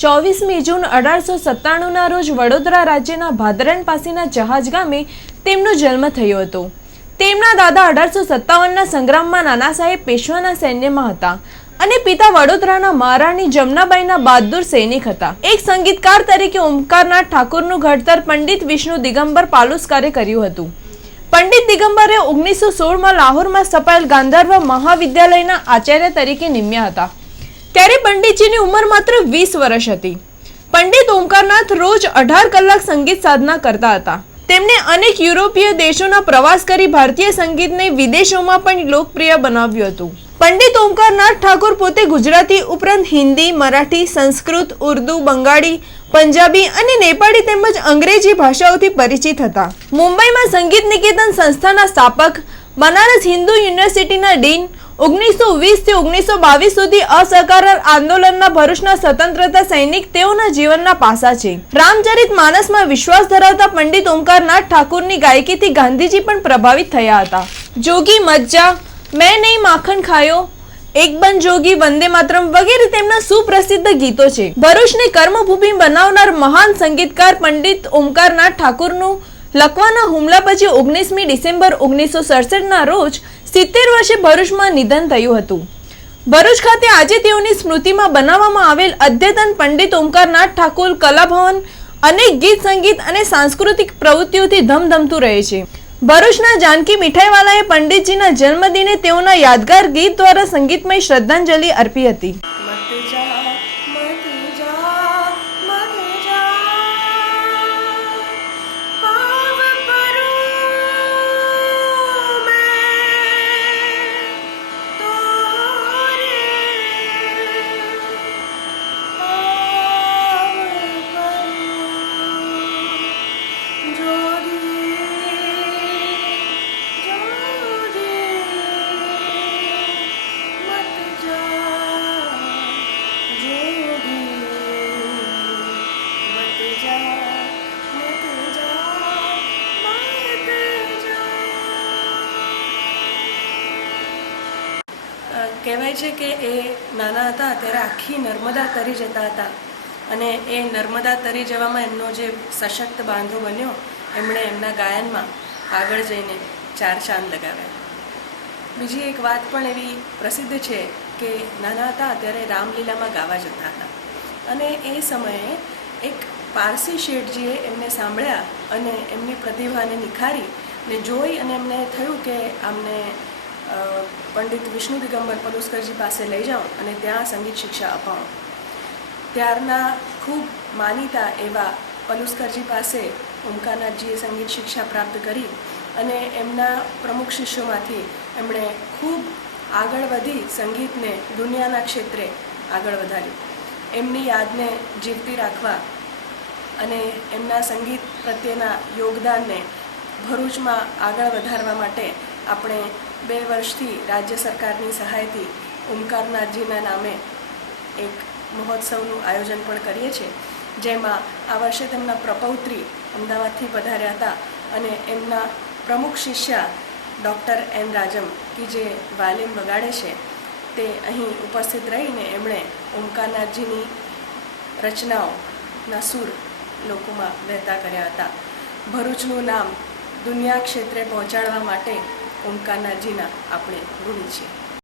ચોવીસમી જૂન અઢારસો સત્તાણુંના રોજ વડોદરા રાજ્યના ભાદરણ પાસેના જહાજ ગામે તેમનો જન્મ થયો હતો. તેમના દાદા અઢારસો સત્તાવનના સંગ્રામમાં નાના સાહેબ પેશવાના સૈન્યમાં હતા અને પિતા વડોદરાના મહારાણી જમનાબાઈના બહાદુર સૈનિક હતા. એક સંગીતકાર તરીકે ઓમકારનાથ ઠાકોરનું ઘડતર પંડિત વિષ્ણુ દિગંબર પાલુસ્કારે કર્યું હતું. પંડિત દિગંબરે ઓગણીસો સોળમાં લાહોરમાં સ્થપાયેલ ગાંધર્વ મહાવિદ્યાલયના આચાર્ય તરીકે નિમ્યા હતા. ત્યારે પંડિતજીની ઉંમર માત્ર વીસ વર્ષ હતી. પંડિત ઓમકારનાથ રોજ અઢાર કલાક સંગીત સાધના કરતા હતા. તેમણે અનેક યુરોપીય દેશોના પ્રવાસ કરી ભારતીય સંગીતને વિદેશોમાં પણ લોકપ્રિય બનાવ્યું હતું. પંડિત ઓમકારનાથ ઠાકોર પોતે ગુજરાતી ઉપરાંત હિન્દી, મરાઠી, સંસ્કૃત, ઉર્દુ, બંગાળી, પંજાબી અને નેપાળી તેમજ અંગ્રેજી ભાષાઓથી પરિચિત હતા. મુંબઈમાં સંગીત નિકેતન સંસ્થાના સ્થાપક, બનારસ હિન્દુ યુનિવર્સિટીના ડીન ઓગણીસો વીસથી ઓગણીસો બાવીસ સુધી અસહકાર આંદોલનના ભરૂચના સ્વતંત્રતા સૈનિક તેઓના જીવનના પાસા છે. રામચરિત માનસમાં વિશ્વાસ ધરાવતા પંડિત ઓમકારનાથ ઠાકુરની ગાયકીથી ગાંધીજી પણ પ્રભાવિત થયા હતા. જોગી મજ્જા, મેં નહીં માખણ ખાયો. એક બન જોગી વંદે માતરમ વગેરે તેમના સુપ્રસિદ્ધ ગીતો છે. ભરૂચને કર્મભૂમિ બનાવનાર મહાન સંગીતકાર પંડિત ઓમકારનાથ ઠાકુરનું લકવાના હુમલા પછી ઓગણીસમી ડિસેમ્બર ઓગણીસો સડસઠના રોજ સિત્તેર વર્ષે ભરૂચમાં નિધન થયું હતું. ભરૂચ ખાતે આજે તેઓની સ્મૃતિમાં બનાવવામાં આવેલ અદ્યતન પંડિત ઓમકારનાથ ઠાકુર કલાભવન અનેક ગીત સંગીત અને સાંસ્કૃતિક પ્રવૃત્તિઓથી ધમધમતું રહે છે. ભરૂચના જાનકી મીઠાઈવાલાએ પંડિતજીના જન્મદિને તેઓના યાદગાર ગીત દ્વારા સંગીતમય શ્રદ્ધાંજલિ અર્પી હતી. કહેવાય છે કે એ નાના હતા ત્યારે આખી નર્મદા તરી જતા હતા. અને એ નર્મદા તરી જવામાં એમનો જે સશક્ત બાંધો બન્યો, એમણે એમના ગાયનમાં આગળ જઈને ચાર ચાંદ લગાવ્યા. બીજી એક વાત પણ એવી પ્રસિદ્ધ છે કે નાના હતા ત્યારે રામલીલામાં ગાવા જતા હતા. અને એ સમયે એક પારસી શેઠજીએ એમને સાંભળ્યા અને એમની પ્રતિભાને નિખારી ને જોઈ અને એમને થયું કે આમને પંડિત વિષ્ણુ દિગંબર પલુસ્કરજી પાસે લઈ જાઉં અને ત્યાં સંગીત શિક્ષા અપાઉં ત્યારના ખૂબ માનીતા એવા પલુસ્કરજી પાસે ઓમકારનાથજીએ સંગીત શિક્ષા પ્રાપ્ત કરી અને એમના પ્રમુખ શિષ્યોમાંથી એમણે ખૂબ આગળ વધી સંગીતને દુનિયાના ક્ષેત્રે આગળ વધાર્યું. એમની યાદને જીવતી રાખવા અને એમના સંગીત પ્રત્યેના યોગદાનને ભરૂચમાં આગળ વધારવા માટે આપણે બે વર્ષથી રાજ્ય સરકારની સહાયથી ઓમકારનાથજીના નામે એક મહોત્સવનું આયોજન પણ કરીએ છીએ, જેમાં આ વર્ષે તેમના પ્રપૌત્રી અમદાવાદથી પધાર્યા હતા અને એમના પ્રમુખ શિષ્ય ડૉક્ટર એન રાજમ, કે જે વાલીમ વગાડે છે, તે અહીં ઉપસ્થિત રહીને એમણે ઓમકારનાથજીની રચનાઓના સૂર લોકોમાં વહેતા કર્યા હતા. ભરૂચનું નામ દુનિયા ક્ષેત્રે પહોંચાડવા માટે ઓમકારનાથજીના આપણે ઋણી છીએ.